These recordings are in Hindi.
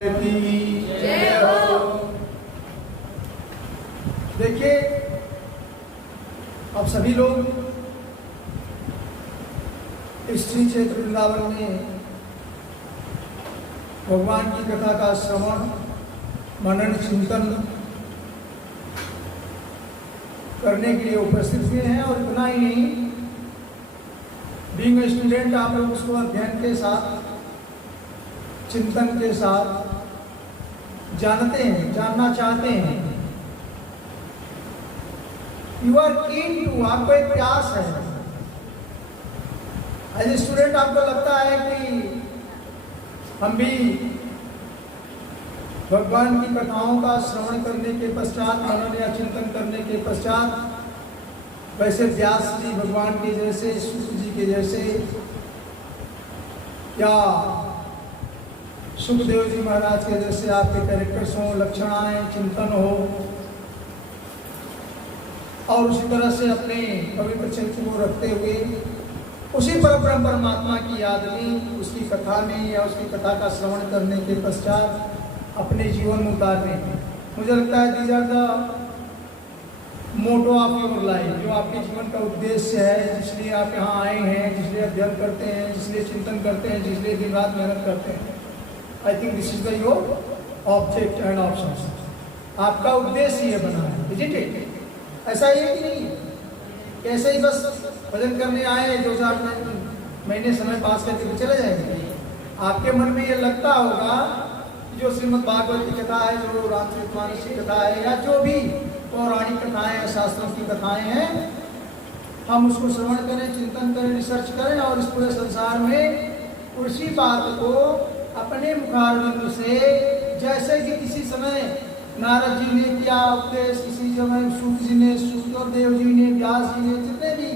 देखिए, अब सभी लोग इस श्री क्षेत्र वृंदावन में भगवान की कथा का श्रवण मनन चिंतन करने के लिए उपस्थित हुए हैं। और इतना ही नहीं, बीइंग ए स्टूडेंट आप लोग उसको अध्ययन के साथ, चिंतन के साथ जानते हैं, जानना चाहते हैं। यू आर कीन टू, आपको एक प्यास है। एज ए स्टूडेंट आपको लगता है कि हम भी भगवान की कथाओं का श्रवण करने के पश्चात, मनन या चिंतन करने के पश्चात वैसे व्यास जी भगवान के जैसे, शुक जी के जैसे, या सुखदेव जी महाराज के जैसे आपके कैरेक्टर्स हों, लक्षण आए, चिंतन हो, और उसी तरह से अपने पवित्र चरित्र को रखते हुए उसी परब्रह्म परमात्मा की याद में, उसकी कथा में या उसकी कथा का श्रवण करने के पश्चात अपने जीवन में उतारने। मुझे लगता है these are the motto of your life, जो आपके जीवन का उद्देश्य है, जिसलिए आप यहाँ आए हैं, जिसलिए अध्ययन करते हैं, जिसलिए चिंतन करते हैं, जिसलिए दिन रात मेहनत करते हैं। I think this is the your object and options. आपका उद्देश्य ये बना है, इज इट? ऐसा ही है कि नहीं? कैसे ही बस भजन करने आए, 2-4 महीने समय पास करके चले जाएंगे? आपके मन में ये लगता होगा कि जो श्रीमद् भागवत की कथा है, जो रामचरितमानस की कथा है, या जो भी पौराणिक कथाएं हैं, शास्त्रों की कथाएं हैं, हम उसको श्रवण करें, चिंतन करें, रिसर्च करें, और इस पूरे संसार में उसी बात को अपने मुखारबिंद से, जैसे कि किसी समय नारद जी ने किया उपदेश, किसी समय शुक जी ने, शुक्रदेव जी ने, व्यास जी ने, जितने भी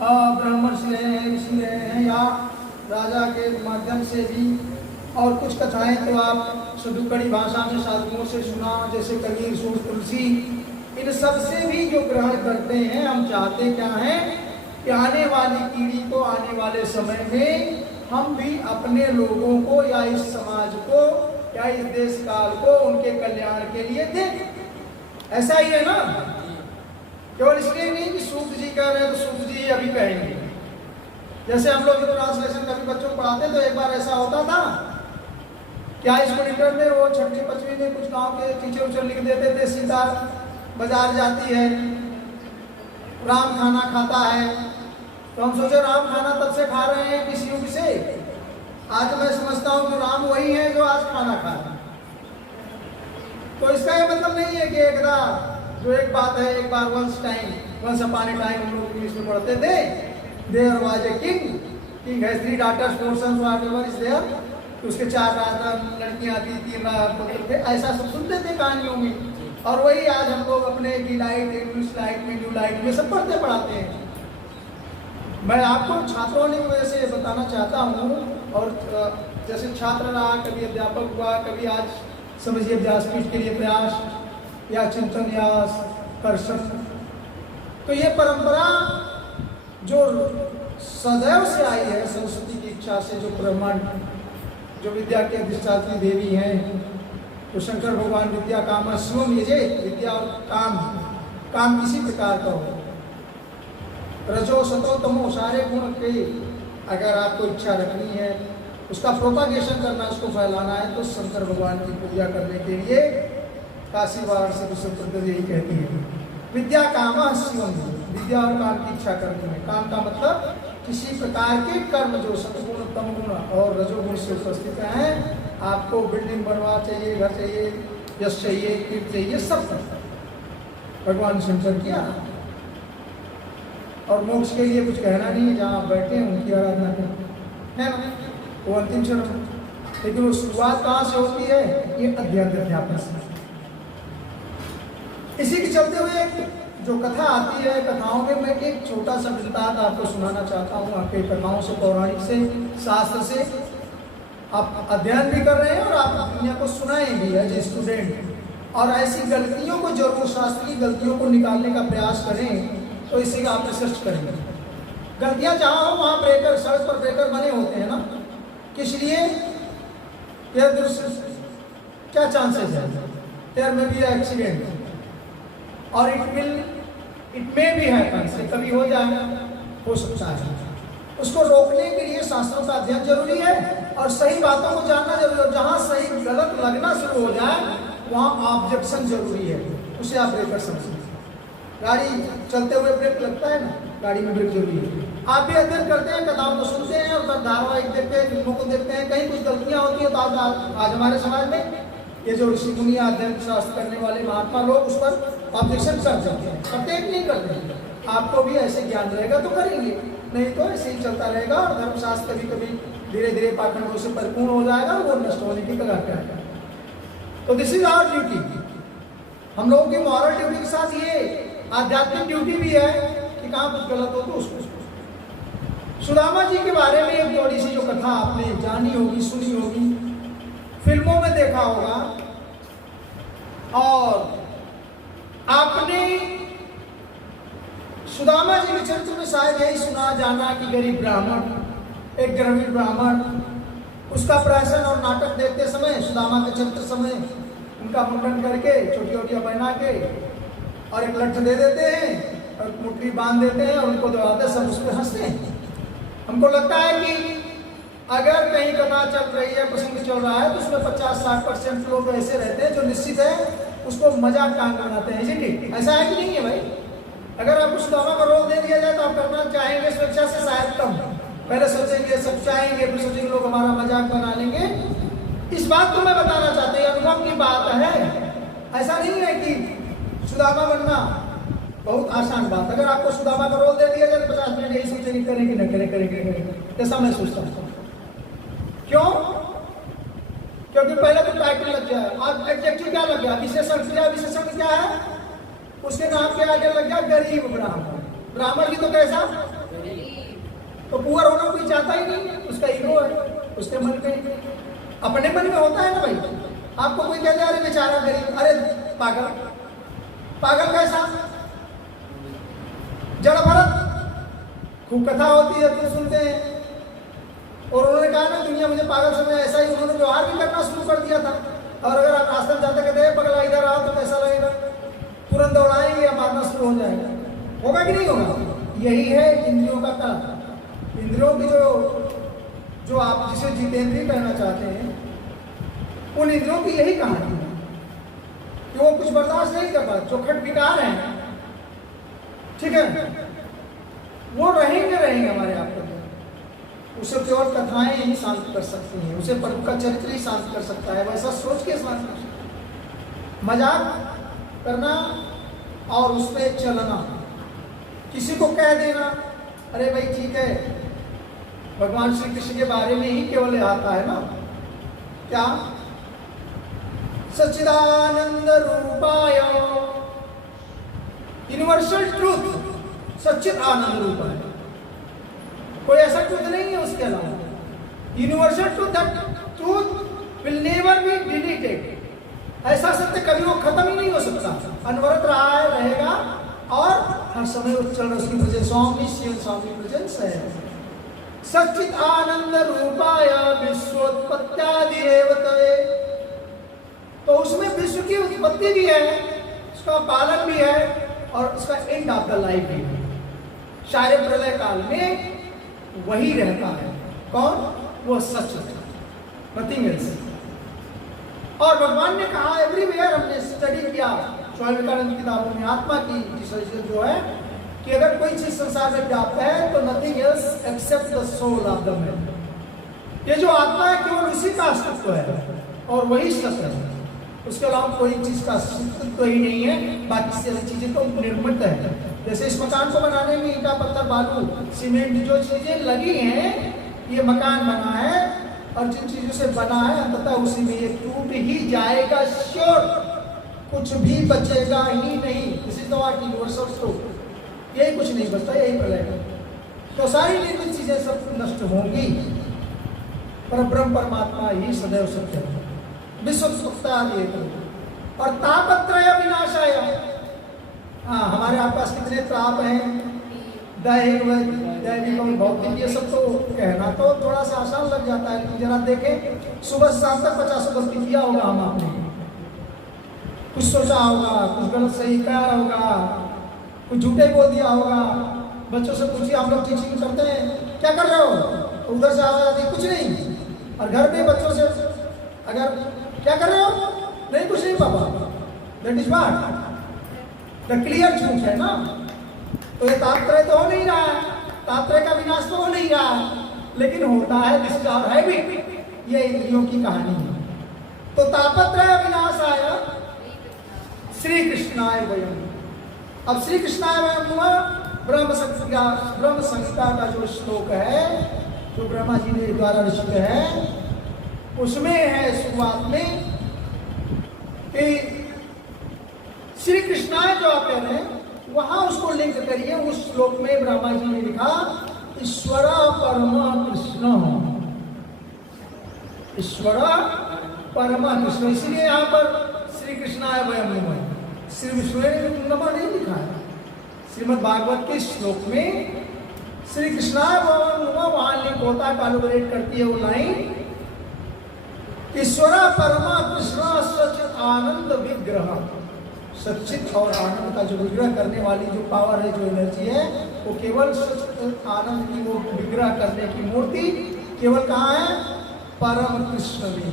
ब्राह्मण से रहे हैं, ऋषि रहे हैं, या राजा के माध्यम से भी, और कुछ कथाएं तो आप सदुकड़ी भाषा में साधुओं से सुना, जैसे कबीर, सूर, तुलसी, इन सब से भी जो ग्रहण करते हैं। हम चाहते क्या हैं कि आने वाली पीढ़ी को, आने वाले समय में हम भी अपने लोगों को या इस समाज को या इस देश काल को उनके कल्याण के लिए दें। ऐसा ही है ना? केवल इसलिए नहीं कि सूत जी कह रहे हैं तो सूत जी अभी कहेंगे। जैसे हम लोग ट्रांसलेशन कभी बच्चों को पढ़ाते तो एक बार ऐसा होता था, क्या इस मॉनिटर में वो 6वीं 5वीं में कुछ गांव के टीचर उचर लिख देते थे, सीता बाजार जाती है, राम खाना खाता है। तो हम सोचे राम खाना तब से खा रहे हैं किस युग से? आज मैं समझता हूँ कि राम वही है जो आज खाना खा रहे हैं। तो इसका ये मतलब नहीं है कि एकदा जो एक बात है, एक बार वंस अपॉन ए टाइम, हम लोग इंग्लिश में पढ़ते थे, there was a king has 3 daughters, 4 sons, whatever is there। तो उसके 4 लड़कियां थी, 3 पुत्र थे, ऐसा सब सुनते थे कहानियों में। और वही आज हम लोग अपने डिलाइट, इंग्लिश लाइट में, न्यू लाइट में सब पढ़ते पढ़ाते हैं। मैं आपको छात्रों की वजह से बताना चाहता हूँ, और जैसे छात्र रहा, कभी अध्यापक हुआ, कभी आज समझिए व्यासपीठ के लिए प्रयास या चिंतन या कर्षण। तो ये परंपरा जो सदैव से आई है, सरस्वती की इच्छा से, जो ब्रह्मांड, जो विद्या के अधिष्ठात्री देवी हैं, तो शंकर भगवान विद्या काम शिवम यजे, विद्या और काम किसी प्रकार का हो, रजो सतो तमो, सारे गुण के अगर आपको इच्छा रखनी है, उसका प्रोपागेशन करना, उसको फैलाना है, तो शंकर भगवान की पूजा करने के लिए काशी वाराणसी की संस्कृति यही कहती है, विद्या काम शिवम, विद्या और काम की इच्छा करनी है। काम का मतलब किसी प्रकार के कर्म जो सतगुण, तम गुण और रजोगुण से उपस्थित हैं। आपको बिल्डिंग बनवा चाहिए, घर चाहिए, यश चाहिए, कीर्ति चाहिए, सब भगवान शंकर किया। और मोक्ष के लिए कुछ कहना नहीं है, जहाँ आप बैठे हैं उनकी आराधना करें, है ना? वो अंतिम चरण। लेकिन वो शुरुआत कहाँ से होती है? ये अध्यात्म से। इसी के चलते हुए जो कथा आती है, कथाओं के मैं एक छोटा सा वृत्तांत आपको सुनाना चाहता हूँ, आपके कथाओं से, पौराणिक से, शास्त्र से। आप अध्ययन भी कर रहे हैं और आप दुनिया को सुनाएंगे एज ए स्टूडेंट। और ऐसी गलतियों को जरूर, शास्त्र की गलतियों को निकालने का प्रयास करें, तो इसी का आप रिसर्च करेंगे। गलतियाँ जहाँ हो वहाँ ब्रेकर, सड़क पर ब्रेकर बने होते हैं ना, किस लिए? यह क्या चांसेस है? देयर में बी एक्सीडेंट और इट मे बी हैपन, से कभी हो जाए, हो सकता है। उसको रोकने के लिए शास्त्रों का अध्ययन जरूरी है और सही बातों को जानना जरूरी है। जहाँ सही गलत लगना शुरू हो जाए वहाँ ऑब्जेक्शन जरूरी है, उसे आप ब्रेक कर सकते हैं। गाड़ी चलते हुए ब्रेक लगता है ना, गाड़ी में ब्रेक जरूरी है। आप भी अध्ययन करते हैं, कथाओं को सुनते हैं और धारावाहिक देखते हैं, फिल्मों को देखते हैं, कहीं कुछ गलतियाँ होती हैं। तो आज हमारे समाज में ये जो ऋषि मुनि अध्ययन शास्त्र करने वाले महात्मा लोग उस पर ऑब्जेक्शन कर जाते हैं, प्रत्येक नहीं करते हैं। आपको भी ऐसे ज्ञान रहेगा तो करेंगे, नहीं तो ऐसे ही चलता रहेगा और धर्मशास्त्र कभी कभी धीरे धीरे पाखंडों से परिपूर्ण हो जाएगा, वो नष्ट होने की कगार पे आएगा। तो दिस इज आवर ड्यूटी। हम लोगों की मॉरल ड्यूटी के साथ ये आध्यात्मिक ड्यूटी भी है कि कहाँ कुछ गलत हो तो उसको। सुदामा जी के बारे में एक थोड़ी सी जो कथा आपने जानी होगी, सुनी होगी, फिल्मों में देखा होगा, और आपने सुदामा जी के चरित्र में शायद यही सुना जाना कि गरीब ब्राह्मण, एक ग्रामीण ब्राह्मण, उसका प्रहसन और नाटक देखते समय, सुदामा के चरित्र समय उनका मुंडन करके छोटी छोटियाँ बना के और एक लठ दे देते हैं और मुट्ठी बांध देते हैं और उनको दबाते, सब उस पर हंसते हैं। हमको लगता है कि अगर कहीं कथा चल रही है, प्रसंग चल रहा है, तो उसमें 50-60% लोग ऐसे रहते हैं जो निश्चित है उसको मजाक काम बनाते हैं। जी ठीक, ऐसा है कि नहीं है भाई? अगर आपको सुदामा का रोल दे दिया जाए तो आप करना चाहेंगे स्वेच्छा से? शायद कम। पहले सोचेंगे, सब चाहेंगे, फिर सोचेंगे लोग हमारा मजाक बना लेंगे। इस बात को मैं बताना चाहते हैं, अनुभव की बात है। ऐसा नहीं है कि सुदामा बनना बहुत आसान बात। अगर आपको सुदामा का रोल दे दिया जाए तो 50 मिनट यही सोचेंगे करेंगे न करेंगे, ऐसा मैं सोचता हूँ। क्यों? क्योंकि पहले तो टाइटल लग गया, आज एडजेक्टिव क्या लग गया, विशेषण। विशेषण क्या है? उसके नाम के आगे लग गया गरीब ब्राह्मण। ब्राह्मण भी तो कैसा? तो पुअर होना कोई चाहता ही नहीं, उसका ईगो है, उसके मन में, अपने मन में होता है ना भाई। आपको कोई कहता है अरे बेचारा गरीब, अरे पागल। पागल कैसा? जड़ भरत, खूब कथा होती है, तो सुनते हैं। और उन्होंने कहा ना दुनिया मुझे पागल समझे, ऐसा ही उन्होंने व्यवहार भी करना शुरू कर दिया था। और अगर आप रास्ते में जाते कहते हैं पगला इधर आओ तो कैसा लगेगा? तुरंत दौड़ाएंगे या मारना शुरू हो जाएगा। होगा कि नहीं होगा? यही है इंद्रियों का कल। इंद्रियों की जो आप जिसे जितेंद्रिय कहना चाहते हैं, उन इंद्रियों की यही कहानी है कि वो कुछ बर्दाश्त नहीं कर पाते, जो खट विकार हैं, ठीक है, वो रहेंगे हमारे आप पर। उसे केवल कथाएं ही शांत कर सकती हैं, उसे प्रभु का चरित्र ही शांत कर सकता है। वैसा सोच के शांत कर सकता है। मजाक करना और उस पर चलना, किसी को कह देना अरे भाई ठीक है, भगवान श्री कृष्ण के बारे में ही केवल आता है ना, क्या? सच्चिदानंद रूपाय, यूनिवर्सल ट्रूथ, सच्चिद आनंद रूप है। कोई ऐसा ट्रूथ नहीं है उसके अलावा। Universal truth, that truth will never be deleted. ऐसा सत्य कभी वो खत्म ही नहीं हो सकता, अनवरत रहा है, रहेगा और हर समय वो चल रहा, उसकी प्रेजेंस, स्वामी प्रेजेंस है। सच्चिद आनंद रूपाय विश्वोत्पत्त्यादि एवते, तो उसमें विश्व की उत्पत्ति भी है, उसका पालन भी है और उसका एंड ऑफ द लाइफ भी है। सारे प्रलय काल में वही रहता है। कौन? वो सच, नथिंग एल्स। और भगवान ने कहा एवरीवेयर, हमने स्टडी किया स्वामी विवेकानंद की किताबों में, आत्मा की जो है कि अगर कोई चीज संसार में व्याप्त है तो nothing else except the soul of the man. ये जो आत्मा है केवल उसी का अस्तित्व है और वही सत्य है, उसके अलावा कोई चीज का अस्तित्व ही नहीं है। बाकी सारी चीजें तो निर्मित है। जैसे इस मकान को बनाने में ईंटा, पत्थर, बालू, सीमेंट, जो चीजें लगी हैं, ये मकान बना है और जिन चीजों से बना है अंततः उसी में ये टूट ही जाएगा, श्योर, कुछ भी बचेगा ही नहीं। This is the what universal truth. यही कुछ नहीं बचता, यही प्रलय। तो सारी निर्मित चीजें सब नष्ट होंगी, पर ब्रह्म परमात्मा ही सदैव सत्य है। विश्वोत्पत्ति और तापत्रय विनाशाय। हाँ, हमारे आसपास कितने ताप हैं, दैहिक दैविक भौतिक, ये सब तो कहना तो थोड़ा सा आसान लग जाता है। जरा देखें, सुबह शाम तक 50 गलती किया होगा हम आपने, कुछ सोचा होगा, कुछ गलत सही कहा होगा, कुछ झूठे बोल दिया होगा। बच्चों से पूछिए, हम लोग टीचिंग करते हैं, क्या कर रहे हो, तो उधर से आवाज आती कुछ नहीं। और घर पे बच्चों से अगर क्या कर रहे हो, नहीं कुछ नहीं पापा, that is what the clear झूठ है ना। तो ये तापत्रय तो हो नहीं रहा है, तापत्रय का विनाश तो हो नहीं रहा है, लेकिन होता है दिस इज आवर हैबिट। ये इंद्रियों की कहानी है। तो तापत्रय विनाश आया श्री कृष्णाय वयम। अब श्री कृष्णाय वयम हुआ ब्रह्म संहिता का जो श्लोक है, जो ब्रह्मा जी ने द्वारा रचित है, उसमें है शुरुआत में कि श्री कृष्णाय जो आप कह रहे हैं, वहां उसको लिंक करिए। उस श्लोक में ब्रह्मा जी ने लिखा ईश्वर परमा कृष्ण, ईश्वर परमा कृष्ण। इसलिए यहाँ पर श्री कृष्णाय वयम नमः, श्री विष्णु नमः नहीं लिखा है। श्रीमद् भागवत के श्लोक में श्री कृष्णाय वयम नमः वहां लिंक होता है, कोलैबोरेट करती है वो लाइन, ईश्वर परमा कृष्ण सच आनंद विग्रह। सच्चित और आनंद का जो विग्रह करने वाली जो पावर है, जो एनर्जी है, वो केवल सच आनंद की वो विग्रह करने की मूर्ति केवल कहाँ है, परम कृष्ण में।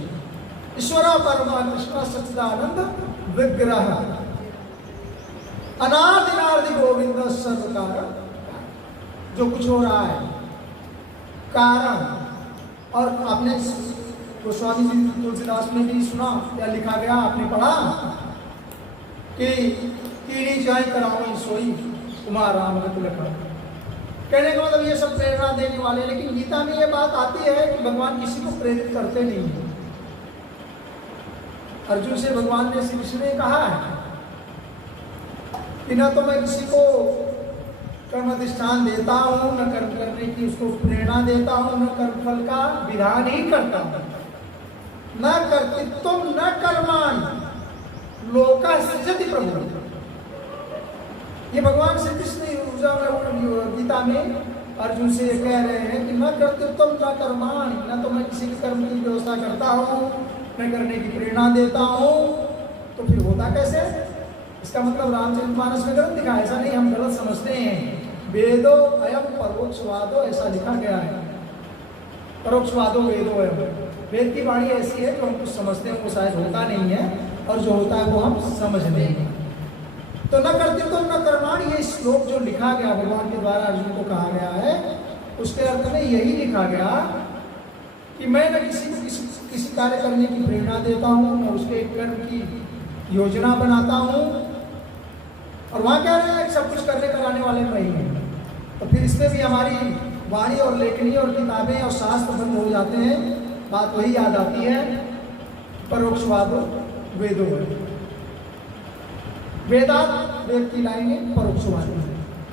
ईश्वर परमा कृष्ण सच्चिदानंद विग्रह अनादिनादि गोविंद सर्वकार। जो कुछ हो रहा है कारण, और आपने गोस्वामी जी तुलसीदास ने भी सुना, क्या लिखा गया आपने पढ़ा कि कीड़ी जाए करावई सोई कुमार राम लखा। कहने का मतलब ये सब प्रेरणा देने वाले, लेकिन गीता में ये बात आती है कि भगवान किसी को प्रेरित करते नहीं है। अर्जुन से भगवान ने श्री कृष्ण ने कहा है कि न तो मैं किसी को कर्म अधिष्ठान देता हूँ, न कर्म करने की उसको प्रेरणा देता हूँ, न कर्म फल का विधान ही करता हूँ, न कर्तृत्व न कर्मान लोका सृजति प्रभु। ये भगवान श्री कृष्ण गीता में अर्जुन से कह रहे हैं कि न कर्तृत्व न कर्मान, न तो मैं किसी के कर्म की व्यवस्था करता हूँ, न करने की प्रेरणा देता हूँ। तो फिर होता कैसे? इसका मतलब रामचरितमानस में गलत लिखा है, ऐसा नहीं, हम गलत समझते हैं। वेदो अयम परोक्षवादो ऐसा लिखा गया है, परोक्षवादो वेदो अयम। वेद की वाणी ऐसी है, जो हम कुछ समझते हैं वो शायद होता नहीं है, और जो होता है वो हम समझ नहीं है। तो न कर्तृत्व न कर्माण, ये श्लोक जो लिखा गया भगवान के द्वारा अर्जुन को कहा गया है, उसके अर्थ में यही लिखा गया कि मैं न किसी को किसी कार्य करने की प्रेरणा देता हूँ, न उसके कर्म की योजना बनाता हूँ। और वहाँ क्या है, सब कुछ करने कराने वाले मैं ही हूँ। तो फिर इसमें भी हमारी वाणी और लेखनी और किताबें और शास्त्र बंद हो जाते हैं। बात वही याद आती है, परोक्षवादो वेदो। वेदांत वेद की लाइनें परोक्षवाद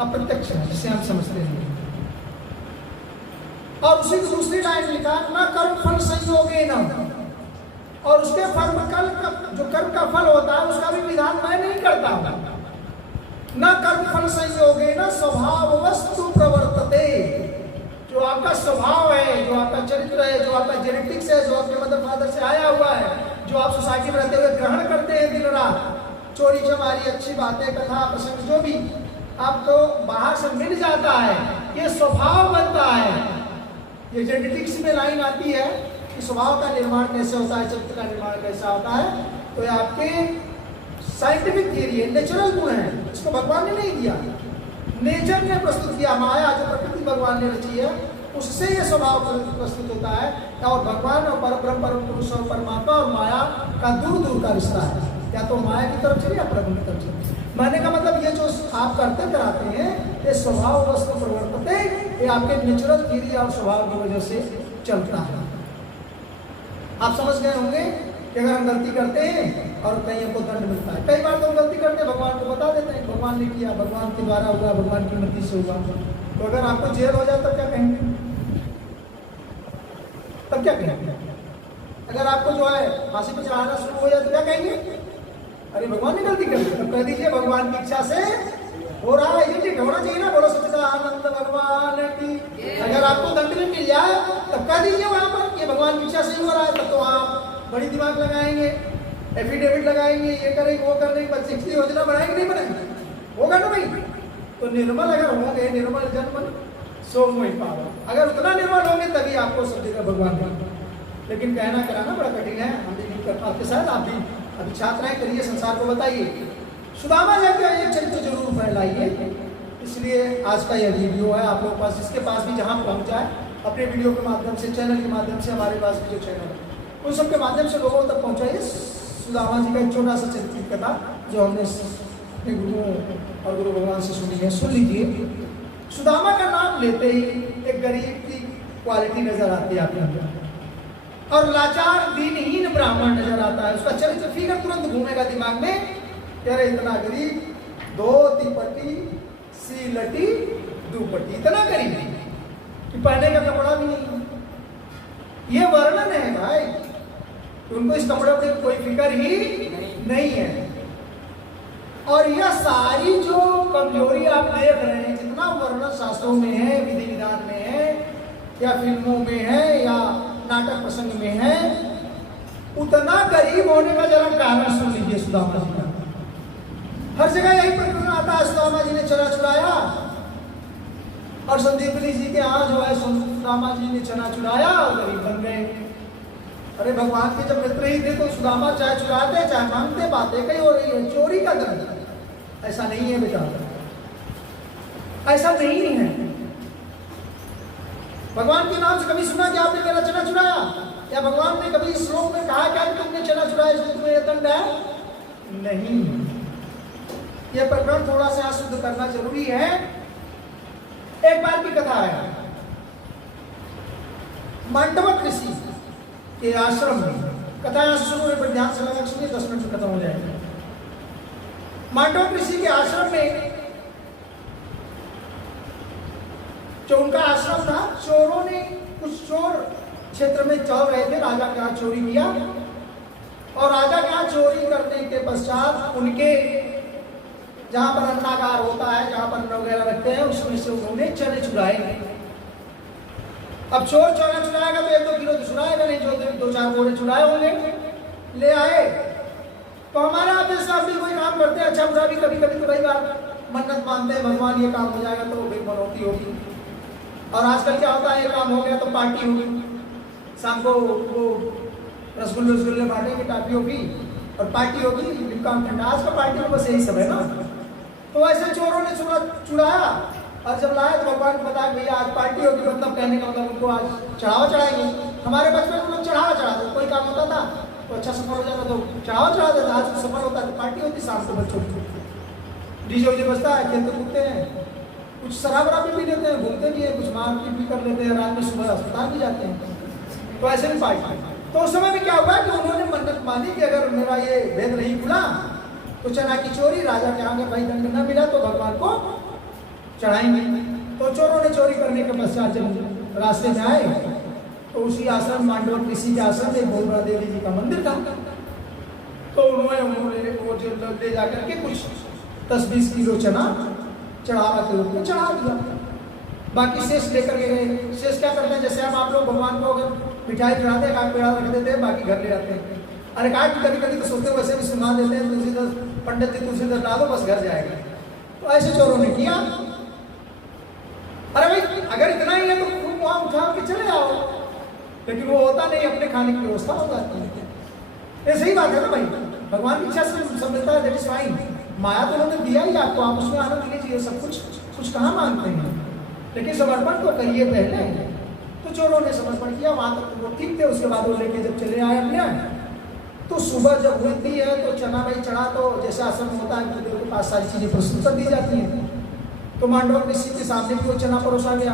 अप्रत्यक्ष है, जिसे हम समझते हैं। और उसी की दूसरी लाइन लिखा न कर्म फल संयोगे न, और उसके फल कल जो कर्म का फल होता है उसका भी विधान मैं नहीं करता हूं। न कर्म फल संयोगे न स्वभाव वस्तु प्रवर्तते। जो आपका स्वभाव है, जो आपका चरित्र है, जो आपका जेनेटिक्स है, जो आपके मदर फादर से आया हुआ है, जो आप सोसाइटी में रहते हुए ग्रहण करते हैं दिन रात, चोरी चमारी अच्छी बातें कथा प्रसंग जो भी आपको बाहर से मिल जाता है, ये स्वभाव बनता है। ये जेनेटिक्स में लाइन आती है कि स्वभाव का निर्माण कैसे होता है, चरित्र का निर्माण कैसा होता है। तो ये आपके साइंटिफिक थियरी है, नेचुरल गुण है, इसको भगवान ने नहीं दिया, नेचर ने प्रस्तुत किया। माया जो प्रकृति भगवान ने रची है, उससे ये स्वभाव प्रस्तुत होता है। और भगवान और परब्रह्म परम पुरुष और परमात्मा और माया का दूर दूर का रिश्ता है, या तो माया की तरफ चलिए या ब्रह्म की तरफ चलिए। मानने का मतलब ये जो आप करते कराते हैं, ये स्वभाव वस्तु प्रवर्तते, ये आपके नेचुरल थियरी और स्वभाव की वजह से चलता है। आप समझ गए होंगे कि अगर हम गलती करते हैं और कहीं हमको दंड मिलता है, कई बार तो हम गलती करते हैं, भगवान को बता देते हैं, भगवान ने किया, भगवान के द्वारा हुआ, भगवान की उन्नति से हुआ। तो अगर आपको जेल हो जाए तब क्या कहेंगे? तब क्या कहेंगे? अगर आपको जो है फांसी पर चढ़ाना शुरू हो जाए तो क्या कहेंगे? अरे भगवान ने गलती कर दी। तब कह दीजिए भगवान की इच्छा से हो रहा है, ये ठीक होना चाहिए ना। बोलो सच्चिदानंद भगवान की। अगर आपको दंड में मिल जाए तब कह दीजिए वहां पर ये भगवान की इच्छा से हो रहा है, तब तो आप बड़ी दिमाग लगाएंगे। एफिडेविट लगाएंगे, ये करेंगे, वो कर लेंगे, 25 की योजना बनाएंगे, नहीं बनाएंगे, होगा ना भाई। तो निर्मल अगर होंगे, निर्मल जन्म सो मोहि पावा, अगर उतना निर्मल होंगे तभी आपको सब जगह भगवान का। लेकिन कहना कराना बड़ा कठिन है, हम भी नहीं कर पाते, शायद आप भी अभी छात्र हैं, करिए, संसार को बताइए। सुदामा जी का ये चरित्र जरूर फैलाइए। इसलिए आज का यह वीडियो है आप लोगों के पास, जिसके पास भी जहाँ पहुँचा है, अपने वीडियो के माध्यम से, चैनल के माध्यम से, हमारे पास भी जो चैनल है उन सब के माध्यम से लोगों तक पहुँचाइए सुदामा जी का एक छोटा सा चरित्र कथा जो हमने अपने गुरुओं और गुरु भगवान से सुनी है, सुन लीजिए। सुदामा का नाम लेते ही एक गरीब की क्वालिटी नजर आती है आपके अंदर, और लाचार दीनहीन ब्राह्मण नजर आता है। उसका चरित्र फिगर तुरंत घूमेगा दिमाग में, यार इतना गरीब, धोती पट्टी सी लटी दुपट्टी, इतना गरीब कि पहनने का कपड़ा भी नहीं। ये वर्णन है भाई, उनको इस कपड़े पर कोई फिक्र ही नहीं है। और यह सारी जो कमजोरी आप देख रहे हैं, जितना वर्णन शास्त्रों में है, विधि विधान में है, या फिल्मों में है, या नाटक प्रसंग में है, उतना गरीब होने का जरा कारण सुन लीजिए सुदामा जी का। हर जगह यही प्रकरण आता है, सुदामा जी ने चना चुराया, और संदीपनी जी के यहाँ जो है सुदामा जी ने चना चुराया और गरीब बन गए। अरे भगवान के जब मित्र ही थे तो सुदामा चाहे चुराते चाहे मांगते, बातें कहीं हो रही है, चोरी का दंड। ऐसा नहीं है बेटा, ऐसा नहीं है। भगवान के नाम से कभी सुना कि आपने मेरा चना चुराया, या भगवान ने कभी इस श्लोक में कहा क्या कि तुमने चना चुराया इसलिए तुम्हें यह दंड है? नहीं। यह प्रकरण थोड़ा सा शुद्ध करना जरूरी है। एक बार की कथा है, मांडवक ऋषि के आश्रम में, कथा यहां से शुरू में ध्यान से लगा सुनिए, 10 मिनट में खत्म हो जाएगा। मांडवक ऋषि के आश्रम में, जो उनका आश्रम था, चोरों ने, कुछ चोर क्षेत्र में चल रहे थे, राजा के यहाँ चोरी किया, और राजा के यहाँ चोरी करने के पश्चात उनके जहां पर अन्नागार होता है, जहां पर अन्न वगैरह रखते हैं, उसमें से उन्होंने चने चुराए। अब चोर चना चुराएगा तो 1-2 किलो तो चुराएगा नहीं, जो 2-4 बोरे चुराए होंगे ले आए। तो हमारे आप जैसे आप भी कोई काम करते हैं, अच्छा बुरा भी कभी कभी तो कई बार मन्नत मानते हैं, भगवान ये काम हो जाएगा तो भाई मनौती होगी। और आजकल क्या होता है, ये काम हो गया तो पार्टी होगी, शाम को वो रसगुल्ले बांटेंगे, टाफी होगी और पार्टी होगी, लिपकाम ठंडा। आज का पार्टी में बस यही सब है ना। तो ऐसे चोरों ने चुराया, और जब लाया तो भगवान को बताया भैया आज पार्टी होगी, मतलब कहने का मतलब उनको आज चढ़ावा चढ़ाएंगे। हमारे बचपन में लोग चढ़ावा चढ़ाते, कोई काम होता था तो अच्छा सफर हो जाता तो चढ़ावा चढ़ा देता, आज सफर होता है तो पार्टी होती शाम को बच्चों की, डीजे उजे बजता है, खेलते कूदते हैं, कुछ शराब वराब भी लेते हैं, घूमते भी है, कुछ मारपीट भी कर लेते हैं, रात में सुबह अस्पताल भी जाते हैं। तो ऐसे भी पार्टी। तो उस समय में क्या हुआ कि उन्होंने मन्नत मानी कि अगर मेरा ये भेद नहीं खुला तो चना की चोरी, राजा के आगे भाई दंड न मिला तो भगवान को चढ़ाएंगे। तो चोरों ने चोरी करने के पश्चात जब रास्ते में आए तो उसी आश्रम, मांडवक ऋषि के आश्रम में बहुत बड़ा देवी जी का मंदिर था। तो उन्होंने वो जो ले जाकर के कुछ 10-20 किलो चना चढ़ावा के रूप में चढ़ा दिया, बाकी शेष लेकर के गए। शेष क्या करते हैं, जैसे हम आप लोग भगवान को अगर मिठाई चढ़ाते हैं, पेड़ा रख देते हैं, बाकी घर ले आते हैं। अरे कभी कभी तो सोचते वैसे भी सुना देते हैं, तुलसीदास पंडित जी तुलसीदास डालो बस घर जाएगा। तो ऐसे चोरों ने किया। अरे भाई अगर इतना ही है तो खूब वहां उठा के चले आओ, लेकिन वो होता नहीं, अपने खाने की व्यवस्था हो जाती है। ये सही बात है ना भाई, भगवान की इच्छा से सब मिलता है, दैट इज फाइन। माया तो उन्होंने दिया ही आपको, आप उसमें आनंद लीजिए, सब कुछ कहाँ मांगते हैं, लेकिन समर्पण तो करिए पहले। तो चोरों ने समर्पण किया, वहां तक वो ठीक थे। उसके बाद वो लेके जब चले आए अपने, तो सुबह जब हुई है तो चना भाई चढ़ा, तो जैसे आश्रम होता है गुरुदेव के पास सारी चीजें प्रस्तुत कर दी जाती हैं। तो मांडवक ऋषि के सामने भी वो चना परोसा गया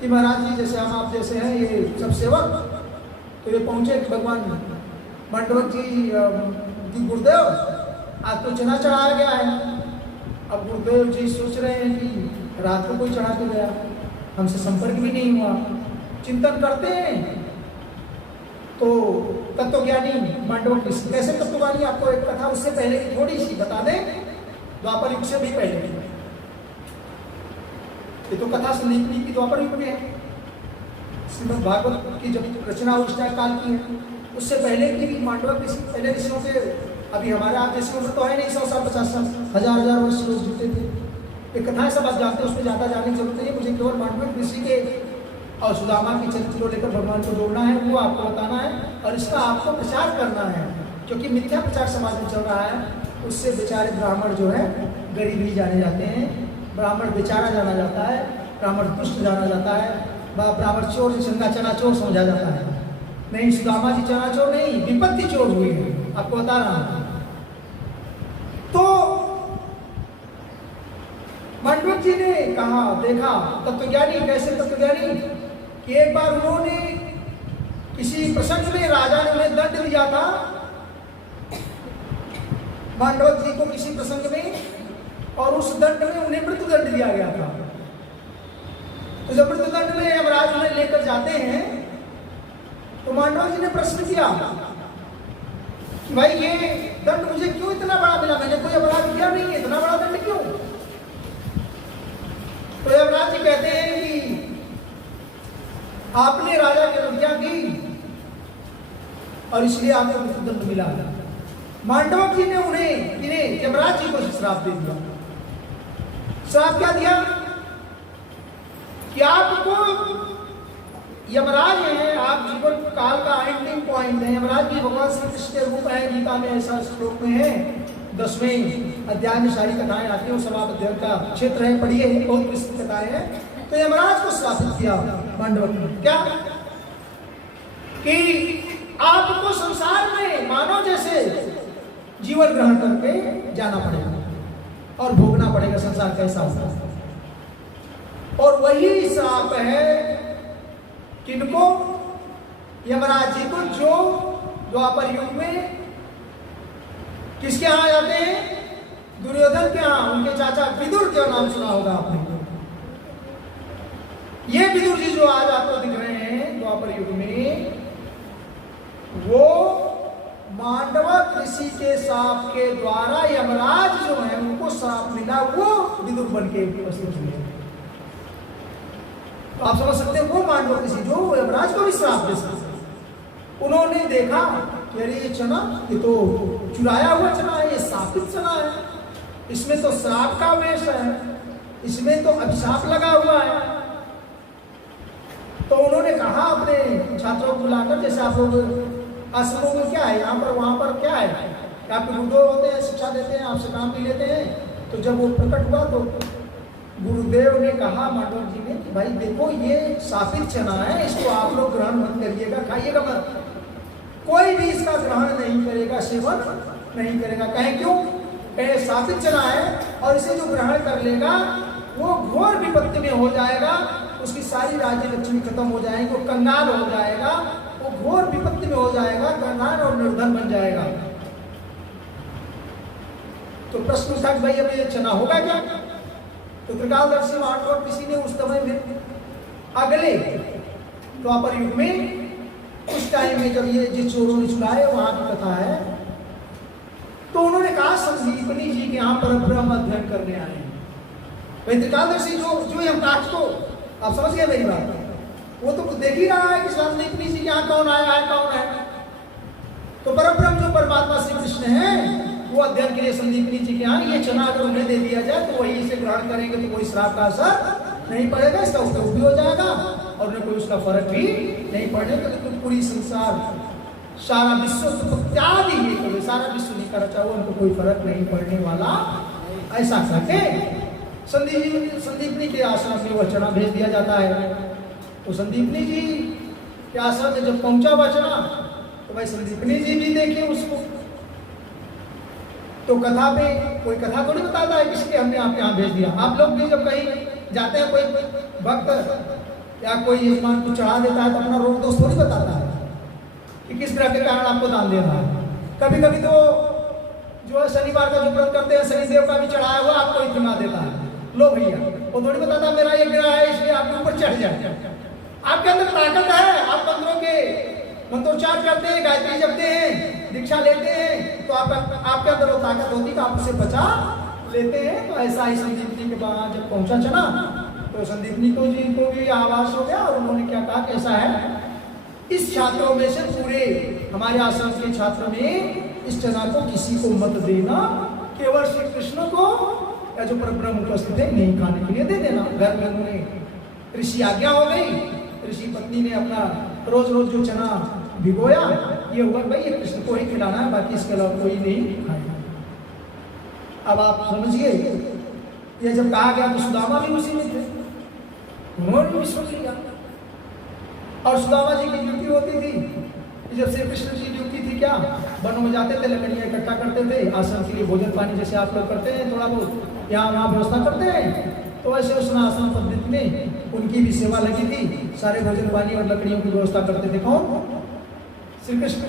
कि महाराज जी जैसे हम आप जैसे हैं ये सब सेवक। तो ये पहुंचे कि भगवान मांडवक जी गुरुदेव आज तो चना चढ़ाया गया है। अब गुरुदेव जी सोच रहे हैं कि रात को कोई चढ़ा के गया, हमसे संपर्क भी नहीं हुआ, चिंतन करते हैं। तो तत्वज्ञानी मांडवक ऋषि, कैसे तत्वज्ञानी, आपको एक कथा उससे पहले की थोड़ी सी बता दें, द्वापर युग से भी पहले। ये तो कथा संदीपनी की द्वापर युग में है, श्रीमद् भागवत की जब रचना उस काल की है। उससे पहले की भी मांडवक ऋषि, पहले ऋषियों के, अभी हमारे आप जैसे उम्र तो है नहीं, 100 साल 50 साल, हजार वर्ष लोग जीते थे। ये कथाएं सब आप जानते हैं, उसमें ज़्यादा जानने की जरूरत नहीं है। मुझे केवल मांडवक ऋषि के और सुदामा के चरित्र को लेकर भगवान को जोड़ना है, वो आपको बताना है और इसका आपको प्रचार करना है, क्योंकि मिथ्या प्रचार समाज में चल रहा है। उससे बेचारे ब्राह्मण जो है गरीब ही जाने जाते हैं, ब्राह्मण बेचारा जाना जाता है, ब्राह्मण दुष्ट जाना जाता है, ब्राह्मण चोर चंगा चना चोर समझा जाता है। नहीं, सुदामा जी चना चोर नहीं, विपत्ति चोर हुई है, आपको बता रहा हूं। तो मांडवक जी ने कहा, देखा तत्वज्ञानी, कैसे तत्वज्ञानी कि एक बार उन्होंने किसी प्रसंग में राजा ने उन्हें दंड दिया था, मांडवक जी को किसी प्रसंग में, और उस दंड में उन्हें मृत्यु दंड दिया गया था। तो जब मृत्यु दंड में यमराज उन्हें लेकर जाते हैं तो मांडवक जी ने प्रश्न किया कि भाई ये दंड मुझे क्यों इतना बड़ा मिला, मैंने कोई अपराध किया नहीं, इतना बड़ा दंड क्यों? तो यमराज जी कहते हैं कि आपने राजा की हत्या की और इसलिए आपको मृत्यु दंड मिला। मांडवक जी ने उन्हें यमराज जी को श्राप दे दिया। श्राप क्या दिया कि आपको, यमराज हैं, आप जीवन काल का एंडिंग पॉइंट है। यमराज भी भगवान श्री कृष्ण के रूप है, गीता में ऐसा श्लोक में है, 10वें अध्याय में सारी कथाएं आती हैं, सभा अध्याय का क्षेत्र है, पढ़िए, बहुत विस्तृत कथाएं हैं। तो यमराज को श्रापित किया मांडवक ने, क्या कि आपको संसार में मानव जैसे जीवन ग्रहण करके जाना पड़ेगा और भोगना पड़ेगा संसार कैसा होता है। और वही श्राप है किनको? यमराज जी को, जो द्वापर युग में किसके यहां जाते हैं? दुर्योधन के यहां, उनके चाचा विदुर का नाम सुना होगा आपने। ये विदुर जी जो आज आपको दिख रहे हैं द्वापर युग में, वो मांडवक ऋषि के शाप के द्वारा यमराज जो है उनको शाप मिला, वो विदुर बन के उपस्थित हुए। तो आप समझ सकते हैं, वो मांडवक ऋषि जो यमराज को भी श्राप दे सकते। उन्होंने देखा कि अरे ये चना, ये तो चुराया हुआ चना है, ये शापित चना है, इसमें तो श्राप का वेश है, इसमें तो अभिशाप लगा हुआ है। तो उन्होंने कहा अपने छात्रों को बुलाकर, जैसे आप लोग आश्रमों में क्या है, यहाँ पर वहाँ पर क्या है, आपके गुरुदेव होते हैं, शिक्षा देते हैं, आपसे काम भी लेते हैं। तो जब वो प्रकट हुआ तो गुरुदेव ने कहा मांडवक जी ने कि भाई देखो ये शापित चना है, इसको आप लोग ग्रहण मत करिएगा, खाइएगा मत, कोई भी इसका ग्रहण नहीं करेगा, सेवन नहीं करेगा। कहें क्यों? कहे शापित चना है और इसे जो ग्रहण कर लेगा वो घोर विपत्ति में हो जाएगा, उसकी सारी राज्य लक्ष्मी खत्म हो जाएगी, वो कंगाल हो जाएगा, वो घोर विपत्ति में हो जाएगा, कंगाल और निर्धन बन जाएगा। तो प्रश्न उठा कि भाई अब ये चना होगा क्या? तो त्रिकालदर्शी मांडवक ऋषि ने उस समय में, अगले द्वापर युग में, उस टाइम में जब ये जिस चोरों ने चुराए, वहां की कथा है, तो उन्होंने कहा संदीपनी जी के यहाँ पर ब्रह्म अध्ययन करने आए हैं। भाई त्रिकालदर्शी जो यमराज को, आप समझ गए मेरी बात, वो तो देख ही रहा है कि संदीपनी जी के यहाँ कौन आया है, कौन है। तो परब्रह्म जो परमात्मा श्री कृष्ण है, वो अध्ययन के लिए संदीपनी जी के यहाँ, ये चना अगर उन्हें दे दिया जाए तो वही इसे ग्रहण करेंगे, तो कोई श्राप का असर नहीं पड़ेगा, इसका उपयोग भी हो जाएगा और उन्हें कोई उसका फर्क भी नहीं पड़ेगा। तो पूरी संसार, सारा विश्व त्याग ही करो, सारा विश्व नहीं करना चाहो, उनको कोई फर्क नहीं पड़ने वाला। ऐसा करके संदीपनी के आश्रम में वह चना भेज दिया जाता है। तो संदीपनी जी के आश्रम में जब पहुंचा वह चना, तो भाई संदीपनी जी भी देखे उसको। तो कथा पे कोई कथा तो नहीं बताता है किसके हमने आपके यहाँ भेज दिया। आप लोग भी जब कहीं जाते हैं, कोई भक्त या कोई यजमान को चढ़ा देता है तो अपना रोग दोष थोड़ी बताता है कि किस ग्रह के कारण आपको दान दे रहा है। कभी कभी तो जो है शनिवार का जो व्रत करते हैं, शनिदेव का भी चढ़ाया हुआ आपको ही थमा देता है, लो भैया, वो थोड़ी बताता मेरा ये ग्रह है इसलिए आपके ऊपर चढ़ जाए। आपके अंदर ताकत है, आप मंत्रों के मंत्रोच्चार करते हैं, गायत्री जपते हैं, दीक्षा लेते हैं, तो आपके अंदर वो ताकत होती है कि आप उसे बचा लेते हैं। तो ऐसा ही संदीपनी के बाद जब पहुंचा चना, तो संदीपनी को जी को भी आवाज हो गया और उन्होंने क्या कहा, कैसा है, इस छात्रों में से पूरे हमारे आश्रम के छात्र में इस चना को किसी को मत देना, केवल श्री कृष्ण को या जो परब्रह्म उपस्थित है नहीं खाने के लिए दे देना। घर में उन्होंने ऋषि आज्ञा हो गई, ऋषि पत्नी ने अपना रोज रोज जो चना भिगोया, ये हुआ भाई ये कृष्ण को ही खिलाना है, बाकी इसके अलावा कोई नहीं खाएगा। अब आप समझिए, ये जब कहा गया तो सुदामा भी उसी में थे, उन्होंने भी सुन लिया। और सुदामा जी की ड्यूटी होती थी, जब श्री कृष्ण की ड्यूटी थी क्या, वनों में जाते थे, लकड़ियाँ इकट्ठा करते थे, आश्रम के लिए भोजन पानी जैसे आप लोग करते हैं थोड़ा बहुत यहाँ वहाँ व्यवस्था करते हैं, तो वैसे उस आश्रम पद्धति में उनकी भी सेवा लगी थी, सारे भोजन पानी और लकड़ियों की व्यवस्था करते थे। कौन? श्री कृष्ण।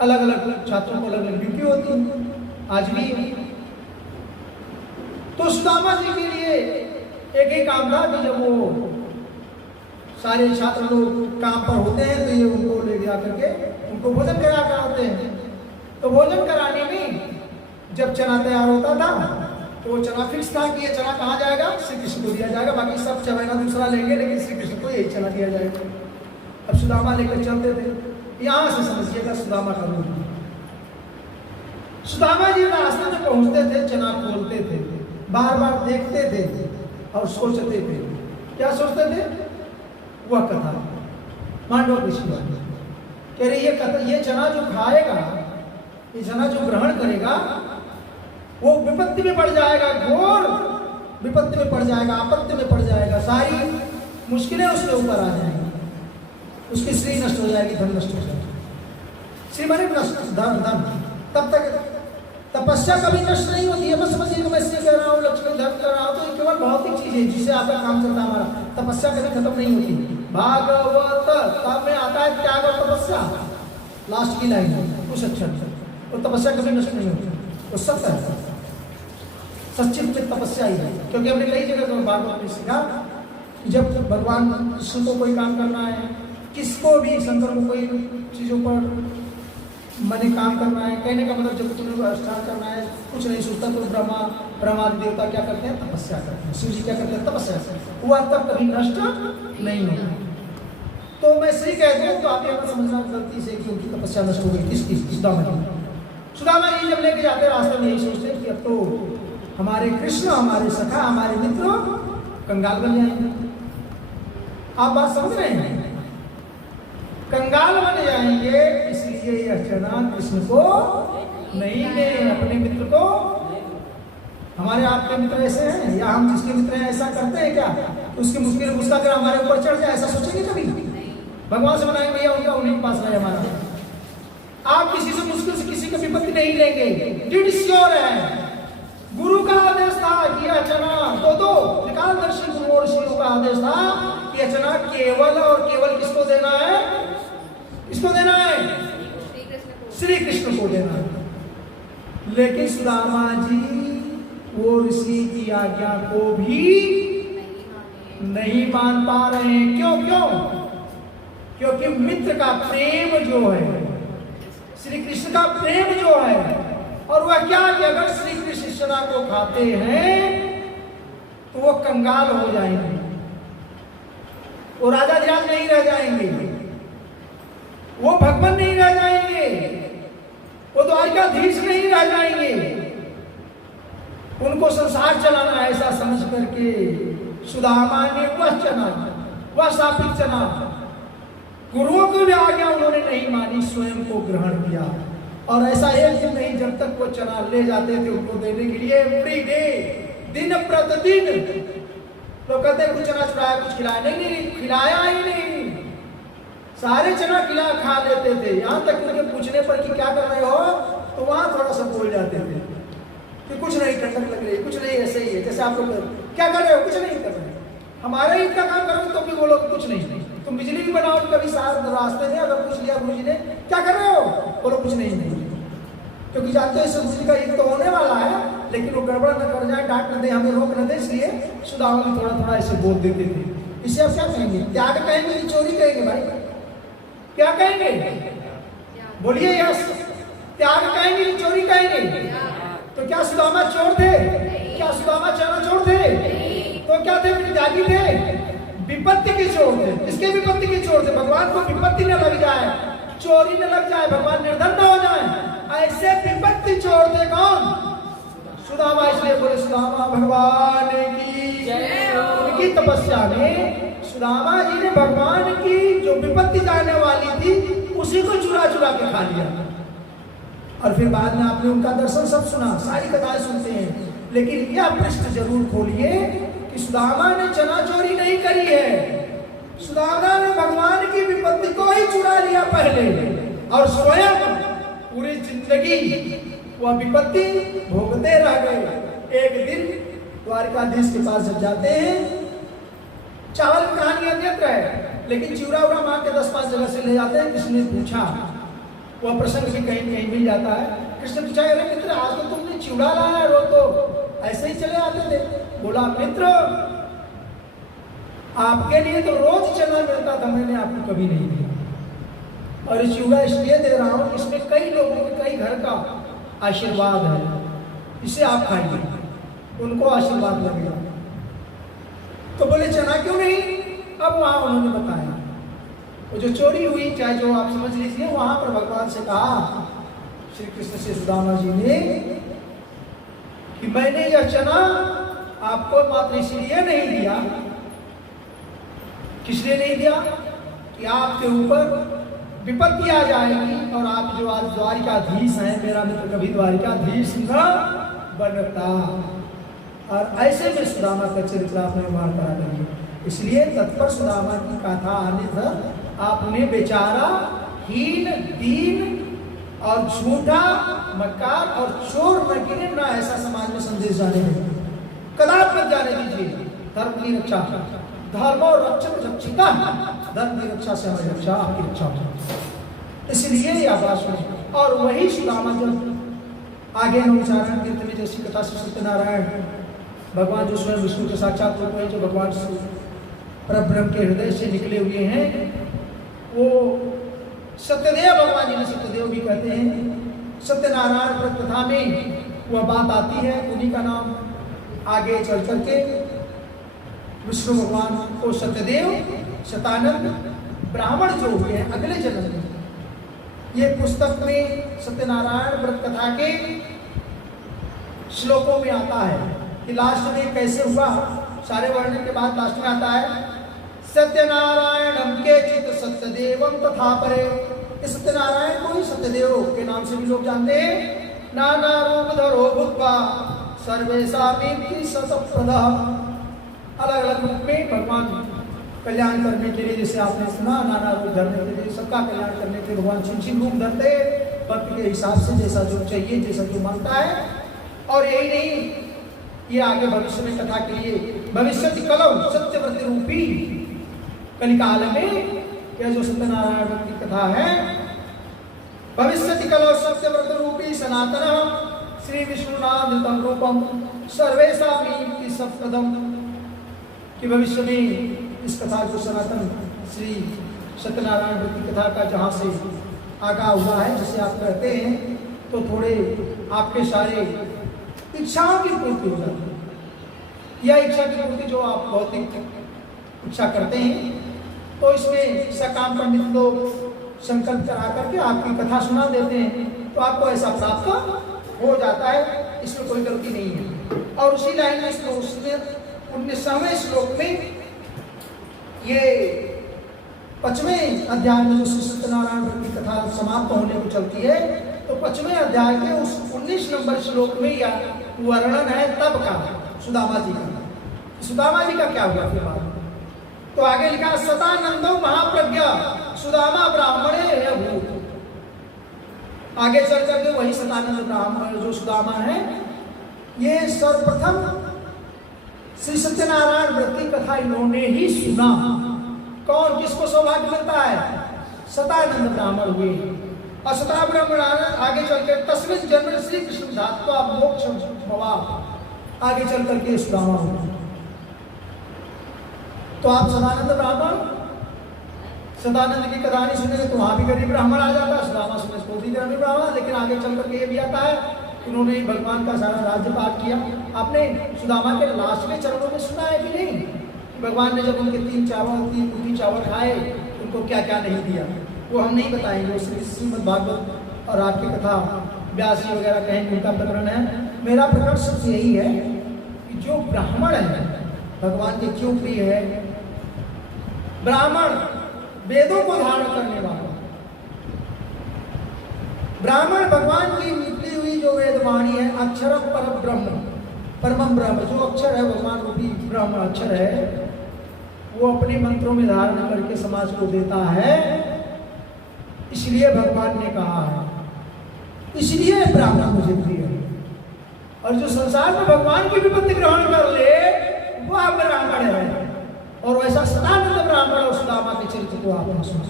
अलग अलग छात्रों को अलग अलग ड्यूटी होती, आज भी। तो सुदामा जी के लिए एक ही काम था कि जब वो सारे छात्र लोग काम पर होते हैं तो ये उनको ले जा करके उनको भोजन करा कराते हैं। तो भोजन कराने में जब चना तैयार होता था तो वो चना फिक्स था कि ये चना कहाँ जाएगा, श्री कृष्ण को दिया जाएगा, बाकी सब चना दूसरा लेंगे लेकिन श्री कृष्ण को यही चना दिया जाएगा। अब सुदामा लेकर चलते थे, यहाँ से समझिएगा सुदामा का रूप। सुदामा जी रास्ते में पहुंचते थे, चना खोलते थे, बार बार देखते थे और सोचते थे। क्या सोचते थे? वह कथा मांडव ऋषि कह रही, ये कथा, ये चना जो खाएगा, ये चना जो ग्रहण करेगा वो विपत्ति में पड़ जाएगा, घोर विपत्ति में पड़ जाएगा, आपत्ति में पड़ जाएगा, सारी मुश्किलें उसके ऊपर आ जाएंगी, उसकी स्त्री नष्ट हो जाएगी, धन नष्ट हो जाएगा। श्री माने नष्ट, धन तब तक तपस्या कभी नष्ट नहीं होती है। बस समझिए मैं इसलिए कह रहा हूँ, लक्ष्मी धन कर रहा हूँ, तो केवल भौतिक चीज है जिससे आपका काम चलता है हमारा। तपस्या कभी खत्म नहीं होती। भागवत तब में आता है त्याग और तपस्या, लास्ट की लाइन है उस अक्षर से, तो तपस्या कभी नष्ट नहीं होती, वो सत्य है, सच्चित में तपस्या ही है। क्योंकि हमने कई जगह भागवत में सीखा कि जब भगवान कृष्ण को कोई काम करना है, किसको भी शंकर को कोई चीजों पर मने काम करना है, कहने का मतलब जब तुम्हें अनुष्ठान करना है, कुछ नहीं सोचता तो ब्रह्मादि देवता क्या करते हैं? तपस्या करते हैं। शिव जी क्या करते हैं? तपस्या। हुआ तब कभी नष्ट नहीं होगा। तो मैं श्री कहते हैं तो आप ये समझना गलती से कि उनकी तपस्या नष्ट हो गई। किसकी? सुदामा जी जब लेके जाते रास्ते में यही सोचते कि अब तो हमारे कृष्ण, हमारे सखा, हमारे मित्र कंगाल बन जाएंगे। आप बात समझ रहे हैं? कंगाल बन जाएंगे, इसलिए यह चना कृष्ण को नहीं दे, अपने मित्र को। हमारे आपके मित्र ऐसे हैं या हम जिसके मित्र हैं ऐसा करते हैं क्या? उसकी मुश्किल गुस्सा कर हमारे ऊपर चढ़ जाए, ऐसा सोचेंगे कभी? भगवान से बनाएंगे भैया उनका उन्हीं के पास रहे हमारा। आप किसी से मुश्किल से किसी की विपत्ति नहीं लेंगे, डिड श्योर है। गुरु का आदेश था कि यह चना दो निकाल दर्शन, गुरु और ऋषियों का आदेश था कि यह चना केवल और केवल किसको देना है? किसको देना है? श्री कृष्ण को देना है। लेकिन सुदामा जी वो ऋषि की आज्ञा को भी नहीं मान पा रहे हैं। क्यों? क्योंकि मित्र का प्रेम जो है, श्री कृष्ण का प्रेम जो है, और वह क्या कि अगर श्री कृष्ण चना को खाते हैं तो वो कंगाल हो जाएंगे, वो राजाधिराज नहीं रह जाएंगे, वो भगवान नहीं रह जाएंगे, वो द्वारिकाधीश नहीं रह जाएंगे। उनको संसार चलाना ऐसा समझ करके सुदामा ने वह चना, वह सात्विक चना, गुरुओं की भी आज्ञा उन्होंने नहीं मानी, स्वयं को ग्रहण किया। और ऐसा एक दिन नहीं, जब तक वो चना ले जाते थे उनको देने के लिए एवरी डे, दिन प्रतिदिन लोग कहते कुछ चना चुराया, कुछ खिलाया, नहीं खिलाया ही नहीं, सारे चना खा लेते थे। यहाँ तक उनके पूछने पर कि क्या कर रहे हो, तो वहां थोड़ा सा बोल जाते थे कि कुछ नहीं, ठंडक लग रही, कुछ नहीं, ऐसे ही है जैसे आप लोग क्या कर रहे हो, कुछ नहीं कर रहे, हमारे ही इतना काम करो तो भी बोलो कुछ नहीं, तुम बिजली भी बनाओ कभी साथ रास्ते में अगर पूछ लिया गुरु जी ने क्या कर रहे हो, बोलो कुछ नहीं। क्योंकि जानते हो गुरु जी का युद्ध तो होने वाला है, लेकिन वो गड़बड़ न कर जाए, डांट न दे, हमें रोक न दे, इसलिए सुदामा भी थोड़ा थोड़ा ऐसे बोल देते थे। इसे आप क्या कहेंगे? त्याग कहेंगे कि चोरी कहेंगे? भाई क्या कहेंगे? बोलिए यस। त्याग कहेंगे कि चोरी कहेंगे? तो क्या सुदामा चोर थे? क्या सुदामा चना चोर थे? तो क्या थे? त्यागी थे, विपत्ति के चोर थे। किसके विपत्ति के चोर थे? भगवान को विपत्ति न लग जाए, चोरी न लग जाए, भगवान निर्धन न हो जाए, ऐसे विपत्ति छोड़ते कौन? सुदामा। इसलिए बोले सुदामा भगवान की जय। उनकी तपस्या में सुदामा जी ने भगवान की जो विपत्ति जाने वाली थी उसी को चुरा चुरा के खा लिया। और फिर बाद में आपने उनका दर्शन सब सुना, सारी कथाएं सुनते हैं, लेकिन यह पृष्ठ जरूर खोलिए कि सुदामा ने चना चोरी नहीं करी है, सुदामा ने भगवान की विपत्ति को ही चुरा लिया पहले, और स्वयं पूरी जिंदगी वह विपत्ति भोगते रह गए। एक दिन द्वारिकाधीश के पास जब जाते हैं, चावल की कहानी अन्यत्र है, लेकिन चिवड़ा उड़ा मार के 10-5 जगह से ले जाते हैं। कृष्ण ने पूछा, वह प्रसंग भी कहीं कहीं मिल जाता है। कृष्ण पूछा, अरे मित्र आज तो तुमने चिवड़ा लाया, रोज तो ऐसे ही चले आते थे। बोला, मित्र आपके लिए तो रोज चना मिलता था, मैंने आपको कभी नहीं दिया, और ये चिवड़ा इसलिए दे रहा हूं, इसमें कई लोगों के कई घर का आशीर्वाद है, इसे आप खाइए, उनको आशीर्वाद लगेगा। तो बोले चना क्यों नहीं? अब वहां उन्होंने बताया वो जो चोरी हुई, चाहे जो आप समझ लीजिए, वहां पर भगवान से कहा श्री कृष्ण से सुदामा जी ने कि मैंने यह चना आपको मात्र इसलिए नहीं दिया, किस लिए नहीं दिया कि आपके ऊपर विपत्ति आ जाएगी और आप जो आज द्वारिकाधीश हैं, मेरा मित्र कभी द्वारिकाधीश न बनता। और ऐसे में सुदामा का चरित्र आपने व्यवहार करा देंगे। इसलिए तत्पर सुदामा की कथा आने तक आपने बेचारा हीन दीन और झूठा मक्कार और चोर न गिने, न ऐसा समाज में संदेश जाने दें, कदापि मत जाने दीजिए। धर्म की रक्षा, धर्म और रक्षक रक्षिता, धर्म की रक्षा से हमारी रक्षा, आपकी रक्षा हो। इसलिए यह बात सुनी। और वही सुदामा जब आगे नवचारण कीर्तन में जैसी कथा से सत्यनारायण भगवान जो स्वयं विष्णु के साक्षात रूप है, जो भगवान परब्रह्म के हृदय से निकले हुए हैं, वो सत्यदेव, भगवान जी ने सत्यदेव भी कहते हैं। सत्यनारायण व्रत कथा में वह बात आती है, उन्हीं का नाम आगे चल करके विष्णु भगवान को सत्यदेव, शतानंद, ब्राह्मण जो हुए हैं अगले जन्म में। ये पुस्तक में सत्यनारायण व्रत कथा के श्लोकों में आता है कि लास्ट में कैसे हुआ, सारे वर्णन के बाद लास्ट में आता है सत्यनारायणम के चित सत्यदेवम तथा परे। इस सत्यनारायण को ही सत्यदेव के नाम से भी लोग जानते हैं। नाना रूप धरो भूत्वा सर्वेशापि सतप्रदः। अलग अलग रूप में भगवान कल्याण करने के लिए, जैसे आपने सुना, नाना रूप धरने के लिए, सबका कल्याण करने के लिए भगवान छिन रूप धरते भक्त के हिसाब से, जैसा जो चाहिए, जैसा जो मांगता है। और यही नहीं, ये आगे भविष्य में कथा के लिए भविष्य कलौ सत्यव्रत रूपी कलिकाल में यह जो सत्यनारायण व्रत की कथा है, भविष्य कलौ सत्यव्रत रूपी सनातन श्री विष्णुनाथ रूपम सर्वेशापि सत्पदम। कि भविष्य में इस कथा जो सनातन श्री सत्यनारायण व्रत की कथा का जहाँ से आगा हुआ है, जिसे आप कहते हैं, तो थोड़े आपके सारे इच्छाओं की पूर्ति हो जाती है। यह इच्छा की पूर्ति जो आप भौतिक इच्छा करते हैं, तो इसमें सकाम पंडित लोग संकल्प करा करके आपकी कथा सुना देते हैं, तो आपको ऐसा प्राप्त हो जाता है, इसमें कोई गलती नहीं है। और उसी लाइन में उसमें 19वें श्लोक में ये 5वें अध्याय में जो सत्यनारायण व्रत की कथा समाप्त होने को चलती है, तो 5वें अध्याय के उस 19 नंबर श्लोक में यह वर्णन है तब का सुदामा जी का। सुदामा जी का क्या हुआ फिर बाद? तो आगे लिखा सदानंदो महाप्रज्ञा सुदामा ब्राह्मणे अभूत। आगे चल करके वही सदानंद ब्राह्मण जो सुदामा है, ये सर्वप्रथम श्री सत्यनारायण व्रत की कथा इन्होंने ही सुना। कौन, किसको सौभाग्य मिलता है? सदानंद ब्राह्मण हुए। और सदा ब्राह्मण आगे चलकर तस्मिन् जन्म श्री कृष्ण धात्वा मोक्ष भवा, आगे चल करके सुदामा हुआ। तो आप सदानंद ब्राह्मण, सदानंद की कथा नहीं सुनेंगे तो वहां भी गरीब ब्राह्मण आ जाता है, सुदामा सुने तो भी गरीब ब्राह्मण। लेकिन आगे चल करके ये भी आता है, इन्होंने भगवान का सारा राज्य पाठ किया। आपने सुदामा के लास्ट के चरणों में सुना है कि नहीं? भगवान ने जब उनके 3 मुट्ठी चावल खाए, उनको क्या क्या नहीं दिया। वो हम नहीं बताएंगे, वो श्रीमद् भागवत और आपकी कथा व्यास जी वगैरह कहेंगे, उनका प्रकरण है। मेरा प्रकरण सिर्फ यही है कि जो ब्राह्मण है भगवान के क्यों प्रिय है। ब्राह्मण वेदों को धारण करने वाला, ब्राह्मण भगवान की निकली हुई जो वेदवाणी है, अक्षर पर ब्रह्म, परम ब्रह्म, जो अक्षर है भगवान रूपी ब्रह्म अक्षर है, वो अपने मंत्रों में धारण करके समाज को देता है। इसलिए भगवान ने कहा है, इसलिए ब्राह्मण मुझे प्रिय है। और जो संसार में भगवान की विपत्ति ग्रहण कर ले वह ब्राह्मण है, और वैसा सदानंद ब्राह्मण और सुदामा के चरित्र को आप सुन।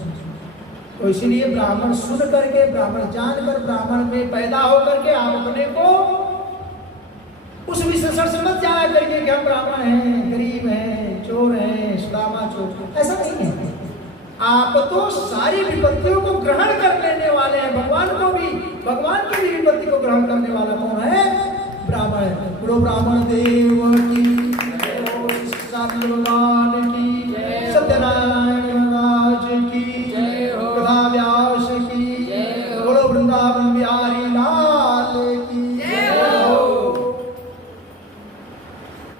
तो इसीलिए ब्राह्मण सुन करके, ब्राह्मण जानकर, ब्राह्मण में पैदा होकर के आप अपने को उस विशेषण से मत जाया करके कि हम ब्राह्मण हैं, गरीब हैं, चोर हैं, सुदामा चोर, ऐसा नहीं है। आप तो सारी विपत्तियों को ग्रहण कर लेने वाले हैं। भगवान को भी, भगवान की भी विपत्ति को ग्रहण करने वाला कौन है? ब्राह्मण है। गुरु ब्राह्मण देव की